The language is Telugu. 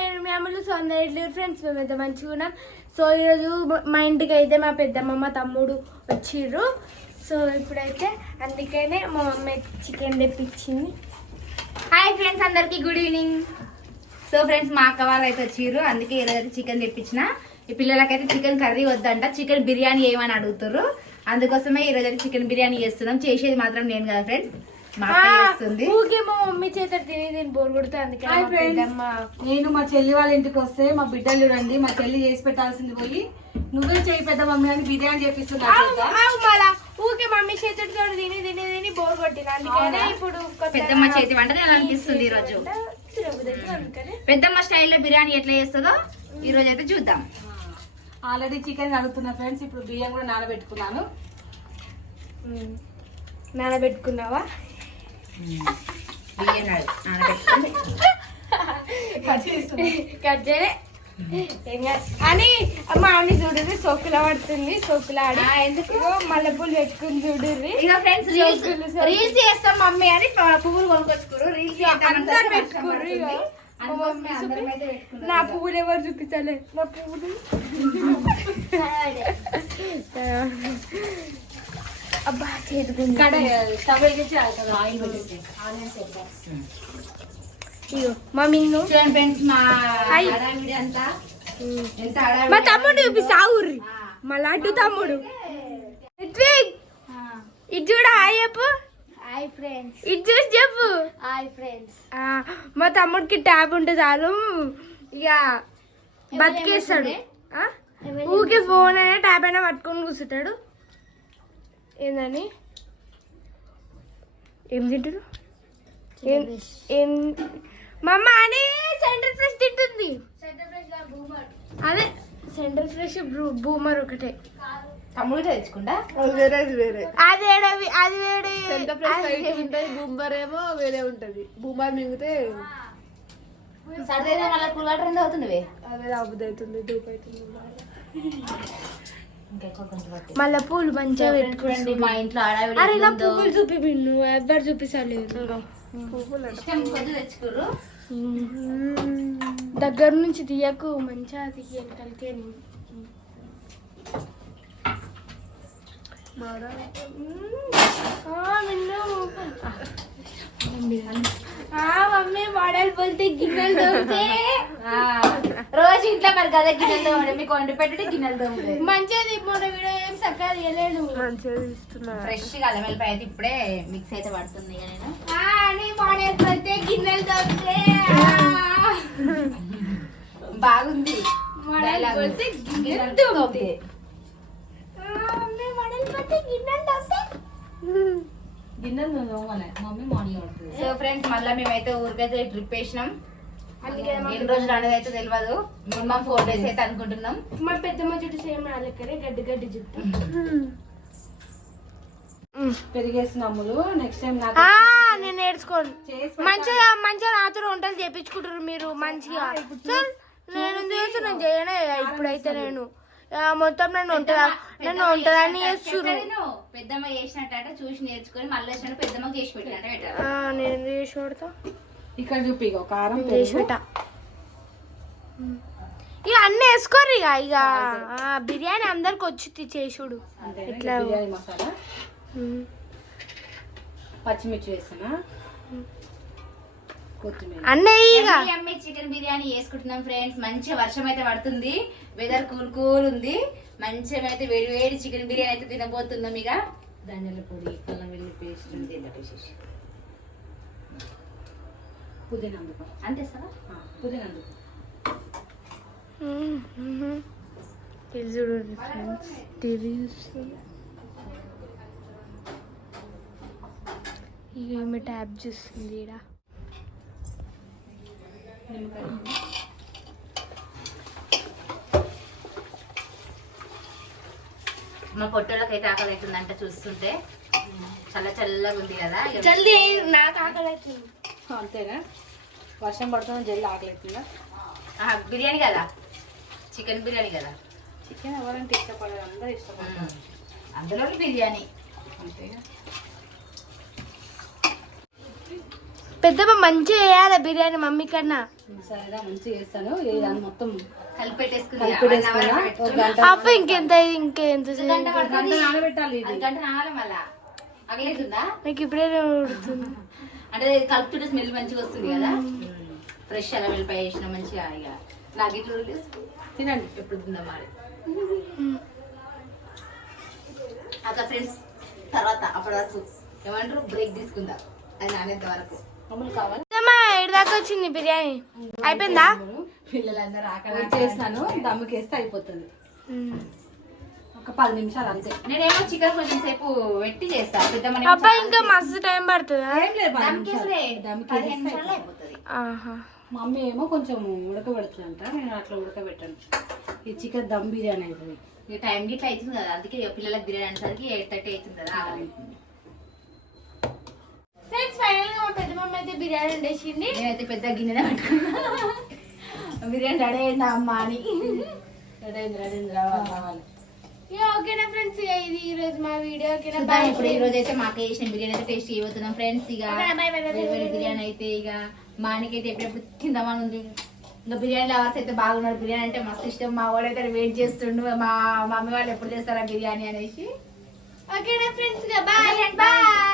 నేను మీ అమ్మలు సౌందర్య ఫ్రెండ్స్ మేమైతే మంచిగా ఉన్నాం. సో ఈరోజు మా ఇంటికి అయితే మా పెద్దమ్మ మా తమ్ముడు వచ్చిర్రు. సో ఇప్పుడైతే అందుకనే మా మమ్మీ చికెన్ తెప్పించింది. హాయ్ ఫ్రెండ్స్ అందరికీ గుడ్ ఈవినింగ్ సో ఫ్రెండ్స్ మా అక్క వాళ్ళు అయితే వచ్చిర్రు. అందుకే ఈరోజు చికెన్ తెప్పించిన. ఈ పిల్లలకైతే చికెన్ కర్రీ వద్దంట. చికెన్ బిర్యానీ ఏమని అడుగుతారు అందుకోసమే ఈరోజు అయితే చికెన్ బిర్యానీ చేస్తున్నాం. చేసేది మాత్రం నేను కదా ఫ్రెండ్స్ ఊకే మా మమ్మీ చేత తిని తిని బోర్ హాయ్ మా పెద్దమ్మ. నేను మా చెల్లి వాళ్ళ ఇంటికి వస్తే మా బిడ్డలు చూడండి మా చెల్లి చేసి పెట్టాల్సింది పోయి నువ్వే చేయి పెద్ద మమ్మీ అని బిర్యానీ చేపిస్తున్నా ఆవు, ఆవు మళ్ళా ఊకే మమ్మీ చేతుడితో తిని తిని తిని బోర్ కొట్టిన అందుకనే ఇప్పుడు పెద్దమ్మ చేతి వంట నేను అనిపిస్తుంది ఈరోజు? పెద్దమ్మ స్టైల్లో బిర్యానీ ఎట్లా చేస్తుందో ఈ రోజు అయితే చూద్దాం. ఆల్రెడీ చికెన్ కడుగుతున్నా ఫ్రెండ్స్ ఇప్పుడు బియ్యం కూడా నానబెట్టుకున్నాను. నానబెట్టుకున్నావా? బియ్యం కట్ చేయలే. అని అమ్మ అని చూడుర్రి సోకులా పడుతుంది సోకులా ఆడి. ఎందుకు? మల్లెపూలు పెట్టుకుని చూడుర్రి. ఇక ఫ్రెండ్స్ రీల్స్. రీల్స్ చేస్తాం మమ్మీ అని పువ్వులు కొనుక్కొచ్చుకోరు రీల్స్ అందరు. మా చూపి- నా పువ్వులు ఎవరు చూపించలే? నా పువ్వులు. అబ్బా చేతుకుంది ఇగో మా మిన్ను మా తమ్ముడు చూపిస్తా ఊర్రి మా లడ్డు తమ్ముడు. రిత్విక్ ఇది చూడ హాయ్ చెప్పు. Hi friends. ఇది చూసి చెప్పు. Hi friends. ఆ, మా తమ్ముడికి ట్యాబ్ ఉంటే చాలు. ఇక బతికేస్తాడు. ఆ? ఊకే ఫోన్ అయినా ట్యాబ్ అయినా పట్టుకొని కూర్చుంటాడు. ఏందని? ఏం తింటారు? ఏం ఏం మమ్మ అని సెంట్రల్ ఫ్రెష్ తింటుంది. అదే సెంట్రల్ ఫ్రెష్ బూమర్ ఒకటే. తమ్ముడు తెచ్చుకుంటా? అది ఏడవి అది వేడి ఉంటుంది బూమర్ ఏమో వేరే ఉంటది. బూమర్ మింగితే సర్దేదో మళ్ళీ కూల్ వాటర్ ఎంత అవుతుంది అదే అవుతుంది దూపు. మళ్ళీ పూలు మంచిగా పెట్టుకోండి మా ఇంట్లో అరే నా. పువ్వులు చూపి ఎవ్వరు ఇష్టం కొద్ది తెచ్చుకోరు. దగ్గర నుంచి తీయకు మంచిగా తీయను కలికే మమ్మీ మోడల్ పోతే గిన్నెలు దొరికితే. రోజు ఇంట్లో మరి గదే గిన్నెలతో ఉండే మీకు వండి పెట్టి గిన్నెలతో ఉండే మంచిగా మొన్న వీడియో ఏం చక్కగా తీయలేడు ఫ్రెష్గా అల్లం వెల్లిపాయ అయితే ఇప్పుడే మిక్స్ అయితే పడుతుంది ఇక నేను. ఆ, అని మోడల్ పోతే గిన్నెలు దొరికితే బాగుంది. గిన్నెలు గిన్నెలతో దొరికితే ఉంది. మమ్మీ మోడల్ పోతే గిన్నెలు దొరికితే గిన్నెలు తోమలే మమ్మీ మార్నింగ్ పడుతుంది సో ఫ్రెండ్స్ మళ్ళీ మేమైతే ఊరికైతే ట్రిప్ వేసినాం. ఎన్ని రోజులు అనేది అయితే తెలియదు మినిమం ఫోర్ డేస్ అయితే అనుకుంటున్నాం. మా పెద్దమ్మ చుట్టూ సేమ్ రాలేకరే గడ్డి గడ్డి చుట్టూ పెరిగేసిన అమ్ములు. నెక్స్ట్ టైం నాకు ఆ, నేను నేర్చుకోను. మంచిగా మంచిగా నాతో వంటలు చేపించుకుంటారు మీరు మంచిగా. సార్ నేను ఎందుకు చేస్తా నేను చేయనే ఇప్పుడైతే నేను. మొత్తం నన్ను వంట నన్ను నేను పెద్దమ్మ చేసినట్ట చూసి నేర్చుకొని మళ్ళీ పెద్దమ్మకి చేసి పెట్టినట్టు నేను చేసి పెడతా. ఇక్కడ చూపి ఇగో కారం నేను చేసి పెట్టా. ఇక అన్నీ వేసుకోరు ఇక ఇక బిర్యానీ అందరికి వచ్చి చేసుడు. ఇట్లా బిర్యానీ మసాలా. పచ్చిమిర్చి వేస్తున్నా. కొత్తిమీర. అన్నీ చికెన్ బిర్యానీ వేసుకుంటున్నాం ఫ్రెండ్స్? మంచి వర్షం అయితే పడుతుంది. వెదర్ కూల్ కూల్ ఉంది. మంచిగా అయితే వేడి వేడి చికెన్ బిర్యానీ అయితే తినబోతున్నాం ఇక ధనియాల పొడి అల్లం వెల్లి పేస్ట్ పుదీనా అందుకో. అంతే సార్? పుదీనా అందుకో. ఉమ్, ఉమ్. ఇది చూడండి ఫ్రెండ్స్ టీవీ చూస్తుంది ఇక ట్యాబ్ చూస్తుంది మా పొట్టోళ్ళకైతే ఆకలి అవుతుందంట చూస్తుంటే. చల్ల చల్లగా ఉంది కదా. జల్దీ నాకు ఆకలి అవుతుంది అంతేనా? వర్షం పడుతుంది జల్లి ఆకలిస్తుందా ఆహా, బిర్యానీ కదా? చికెన్ బిర్యానీ కదా? చికెన్ ఎవరంటే ఇష్టపడరు అందరూ ఇష్టపడరు మ్మ్. అందులో బిర్యానీ. అంతేగా. పెద్దమ్మ మంచిగా చేయాలి బిర్యానీ మమ్మీ కన్నా? సరేరా మంచిగా చేస్తాను. దాన్ని మొత్తం కలిపెట్టేసుకున్నా అప్ప ఇంకెంత ఇంకెంత నానబెట్టాలి ఇది. అది గంట నానాలి మళ్ళా. అగలేదుందా నాకు ఇప్పుడే ఉడుతుంది అంటే కలుపుతుంటే స్మెల్ మంచిగా వస్తుంది కదా? ఫ్రెష్ అలా వెళ్ళిపోయి వేసిన మంచిగా ఇక. నాకు ఇట్లా వదిలేసి తినండి ఎప్పుడు తిందా మరి. అట్లా ఫ్రెండ్స్ తర్వాత అప్పటి వరకు ఏమంటారు? బ్రేక్ తీసుకుందా. అది నానేంత వరకు. కావాలి. దాకా వచ్చింది బిర్యానీ. అయిపోయిందా? పిల్లలందరూ ఆకలి చేస్తాను దమ్ముకి వేస్తే అయిపోతుంది ఒక పది నిమిషాలు అంతే. నేనేమో చికెన్ కొంచెం సేపు పెట్టి చేస్తా. పెద్దమ్మ అబ్బా ఇంకా మస్తు టైం పడుతుందా? ఏం లేదు పది నిమిషాలు. దమ్ముకి పదిహేను వేస్తే నిమిషాల్లో అయిపోతుంది. అయిపోతుంది. ఆహా. మమ్మీ ఏమో కొంచెం ఉడకబెడుతుందంట నేను అట్లా ఉడకబెట్టాను. ఈ చికెన్ దమ్ బిర్యానీ అవుతుంది ఈ టైం గిట్లా అవుతుంది కదా అందుకే ఇక పిల్లలకి బిర్యానీ అనేసరికి ఎయిట్ థర్టీ అవుతుంది కదా ఆగలేదు ఫ్రెండ్స్ ఫైనల్గా మా పెద్ద మమ్మీ అయితే బిర్యానీ వండేసింది నేనైతే పెద్ద గిన్నెనే పట్టుకున్నా. బిర్యానీ రెడీ అయిందా అమ్మ అని? రెడీ రెడీ రావాలి. ఓకేనా ఫ్రెండ్స్? ఇక ఇది ఈ రోజు మా వీడియో చూద్దాం ఇప్పుడు ఈ రోజు అయితే మాకు వేసిన బిర్యానీ అయితే టేస్ట్ చేయబోతున్నాం ఫ్రెండ్స్. ఇక. బిర్యానీ అయితే ఇక మానికైతే ఎప్పుడెప్పుడు తిందామని ఉంది. ఇంకా బిర్యానీ లవర్స్ అయితే బాగున్నారు. బిర్యానీ అంటే మస్తు ఇష్టం. మా వాడు అయితే వెయిట్ చేస్తుండు. మా మమ్మీ వాళ్ళు ఎప్పుడు చేస్తారా బిర్యానీ అనేసి. ఓకేనా ఫ్రెండ్స్? Bye bye